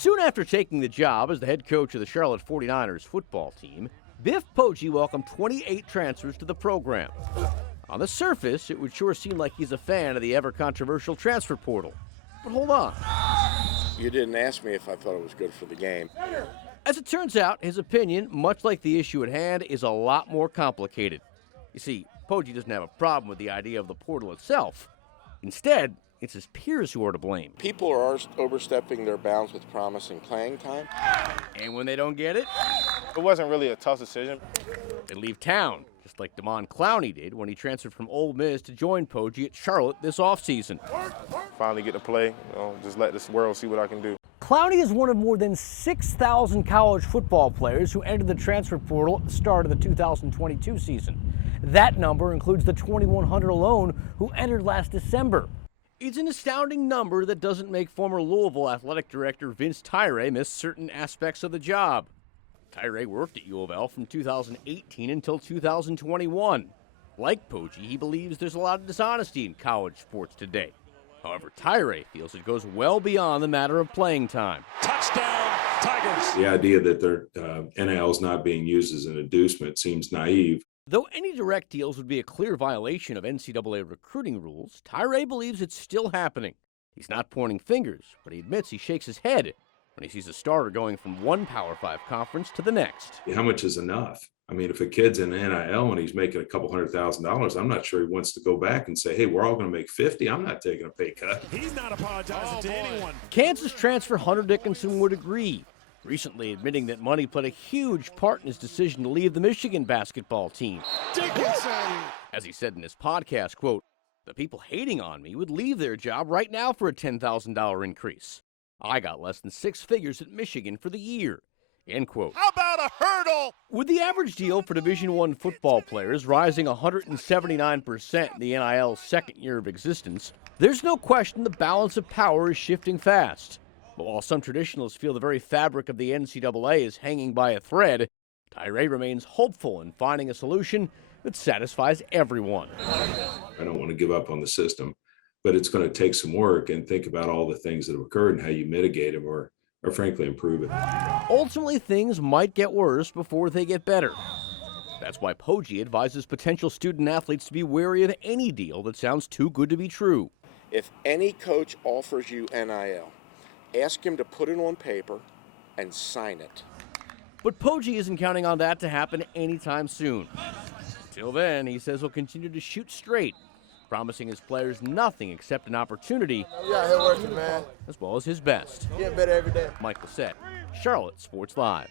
Soon after taking the job as the head coach of the Charlotte 49ers football team, Biff Poggi welcomed 28 transfers to the program. On the surface, it would sure seem like he's a fan of the ever-controversial transfer portal. But hold on. You didn't ask me if I thought it was good for the game. As it turns out, his opinion, much like the issue at hand, is a lot more complicated. You see, Poggi doesn't have a problem with the idea of the portal itself. Instead, it's his peers who are to blame. People are overstepping their bounds with promising playing time. And when they don't get it, it wasn't really a tough decision. They leave town, just like Damon Clowney did when he transferred from Ole Miss to join Poggi at Charlotte this offseason. Finally get to play, just let this world see what I can do. Clowney is one of more than 6,000 college football players who entered the transfer portal at the start of the 2022 season. That number includes the 2,100 alone who entered last December. It's an astounding number that doesn't make former Louisville athletic director Vince Tyre miss certain aspects of the job. Tyre worked at U of L from 2018 until 2021. Like Poggi, he believes there's a lot of dishonesty in college sports today. However, Tyre feels it goes well beyond the matter of playing time. Touchdown, Tigers! The idea that their NIL is not being used as an inducement seems naive. Though any direct deals would be a clear violation of NCAA recruiting rules, Tyre believes it's still happening. He's not pointing fingers, but he admits he shakes his head when he sees a starter going from one Power 5 conference to the next. How much is enough? I mean, if a kid's in NIL and he's making a couple $100,000, I'm not sure he wants to go back and say, hey, we're all going to make 50. I'm not taking a pay cut. He's not apologizing to anyone. Kansas transfer Hunter Dickinson would agree, recently admitting that money played a huge part in his decision to leave the Michigan basketball team. Dickinson! As he said in his podcast, quote, "The people hating on me would leave their job right now for a $10,000 increase. I got less than six figures at Michigan for the year." End quote. How about a hurdle? With the average deal for Division I football players rising 179% in the NIL's second year of existence, there's no question the balance of power is shifting fast. But while some traditionalists feel the very fabric of the NCAA is hanging by a thread, Tyre remains hopeful in finding a solution that satisfies everyone. I don't want to give up on the system, but it's going to take some work and think about all the things that have occurred and how you mitigate them or frankly improve it. Ultimately, things might get worse before they get better. That's why Poggi advises potential student athletes to be wary of any deal that sounds too good to be true. If any coach offers you NIL, ask him to put it on paper and sign it. But Poggi isn't counting on that to happen anytime soon. Until then, he says he'll continue to shoot straight, promising his players nothing except an opportunity, We out here working, man. as well as his best. Getting better every day. Michael Sett, Charlotte Sports Live.